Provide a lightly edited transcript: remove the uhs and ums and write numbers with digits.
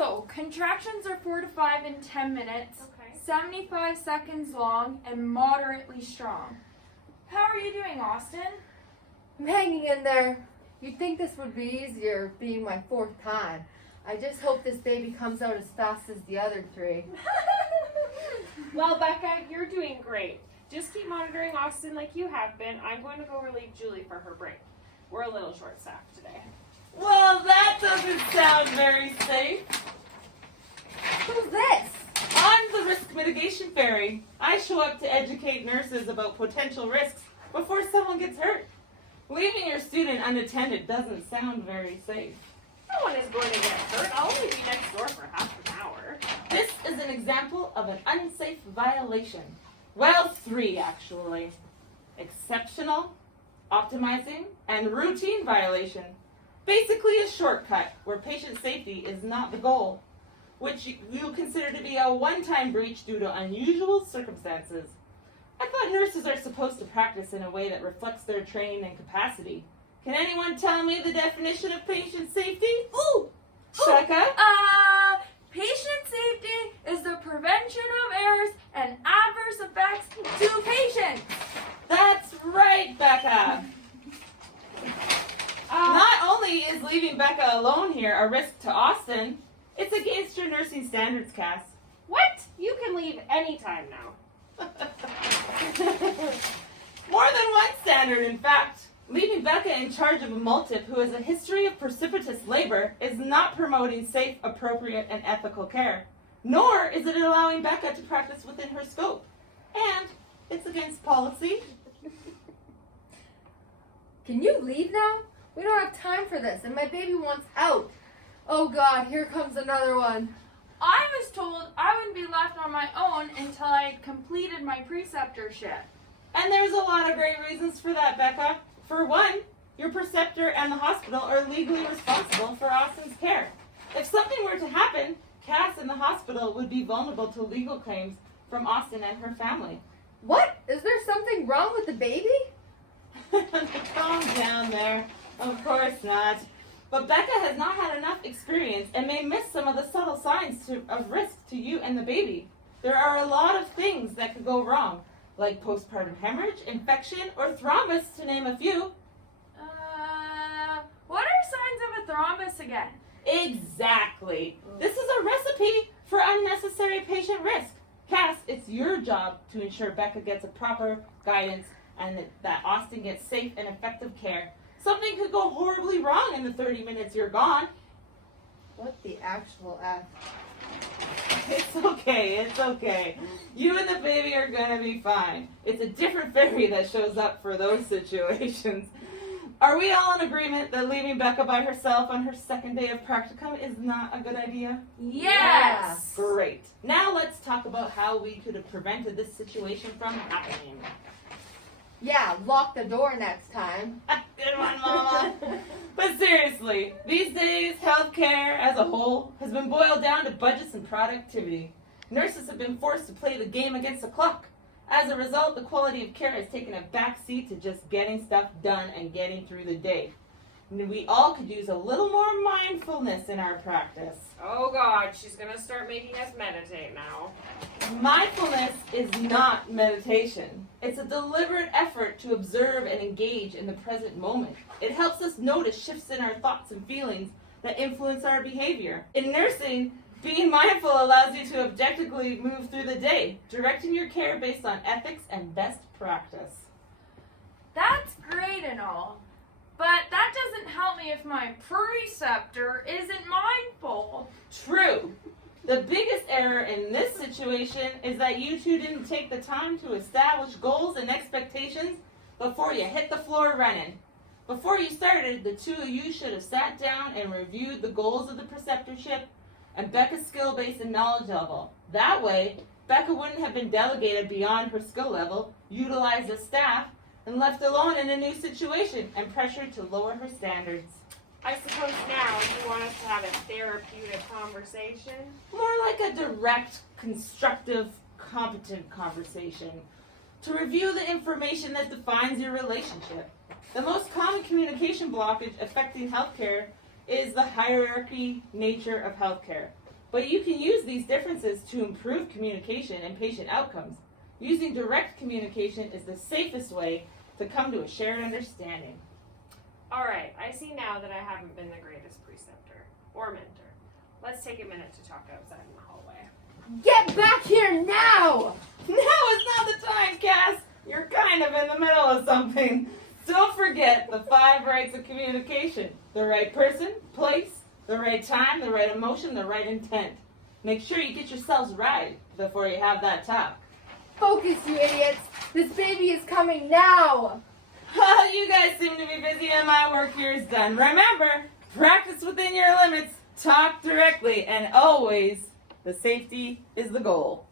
So, contractions are 4 to 5 in 10 minutes, 75 seconds long, and moderately strong. How are you doing, Austin? I'm hanging in there. You'd think this would be easier being my 4th time. I just hope this baby comes out as fast as the other 3. Well, Becca, you're doing great. Just keep monitoring Austin like you have been. I'm going to go relieve Julie for her break. We're a little short-staffed today. Well, that doesn't sound very safe. Who's this? I'm the Risk Mitigation Fairy. I show up to educate nurses about potential risks before someone gets hurt. Leaving your student unattended doesn't sound very safe. No one is going to get hurt. I'll only be next door for half an hour. This is an example of an unsafe violation. Well, 3 actually. Exceptional, optimizing, and routine violation. Basically a shortcut where patient safety is not the goal, which you consider to be a one-time breach due to unusual circumstances. I thought nurses are supposed to practice in a way that reflects their training and capacity. Can anyone tell me the definition of patient safety? Ooh! Becca? Patient safety is the prevention of errors and adverse effects to patients. That's right, Becca. Not only is leaving Becca alone here a risk to Austin, it's against your nursing standards, Cass. What? You can leave anytime now. More than one standard, in fact. Leaving Becca in charge of a multip who has a history of precipitous labor is not promoting safe, appropriate, and ethical care. Nor is it allowing Becca to practice within her scope. And it's against policy. Can you leave now? We don't have time for this, and my baby wants out. Oh God, here comes another one. I was told I wouldn't be left on my own until I had completed my preceptorship. And there's a lot of great reasons for that, Becca. For one, your preceptor and the hospital are legally responsible for Austin's care. If something were to happen, Cass and the hospital would be vulnerable to legal claims from Austin and her family. What? Is there something wrong with the baby? Calm down there. Of course not. But Becca has not had enough experience and may miss some of the subtle signs of risk to you and the baby. There are a lot of things that could go wrong, like postpartum hemorrhage, infection, or thrombus, to name a few. What are signs of a thrombus again? Exactly. This is a recipe for unnecessary patient risk. Cass, it's your job to ensure Becca gets a proper guidance and that Austin gets safe and effective care. Something could go horribly wrong in the 30 minutes you're gone. What the actual F? It's okay, it's okay. You and the baby are gonna be fine. It's a different fairy that shows up for those situations. Are we all in agreement that leaving Becca by herself on her second day of practicum is not a good idea? Yes! Great. Now let's talk about how we could have prevented this situation from happening. Yeah, lock the door next time. Good one, Mama. But seriously, these days, healthcare as a whole has been boiled down to budgets and productivity. Nurses have been forced to play the game against the clock. As a result, the quality of care has taken a back seat to just getting stuff done and getting through the day. And we all could use a little more mindfulness in our practice. Oh God, she's going to start making us meditate now. Mindfulness is not meditation. It's a deliberate effort to observe and engage in the present moment. It helps us notice shifts in our thoughts and feelings that influence our behavior. In nursing, being mindful allows you to objectively move through the day, directing your care based on ethics and best practice. That's great and all, but that doesn't help me if my preceptor isn't mindful. True. The biggest error in this situation is that you two didn't take the time to establish goals and expectations before you hit the floor running. Before you started, the two of you should have sat down and reviewed the goals of the preceptorship and Becca's skill base and knowledge level. That way, Becca wouldn't have been delegated beyond her skill level, utilized as staff, and left alone in a new situation and pressured to lower her standards. I suppose now you want us to have a therapeutic conversation? More like a direct, constructive, competent conversation to review the information that defines your relationship. The most common communication blockage affecting healthcare is the hierarchy nature of healthcare. But you can use these differences to improve communication and patient outcomes. Using direct communication is the safest way to come to a shared understanding. All right, I see now that I haven't been the greatest preceptor or mentor. Let's take a minute to talk outside in the hallway. Get back here now! Now is not the time, Cass. You're kind of in the middle of something. Don't forget the 5 rights of communication. The right person, place, the right time, the right emotion, the right intent. Make sure you get yourselves right before you have that talk. Focus, you idiots! This baby is coming now! You guys seem to be busy and my work here is done. Remember, practice within your limits, talk directly, and always, the safety is the goal.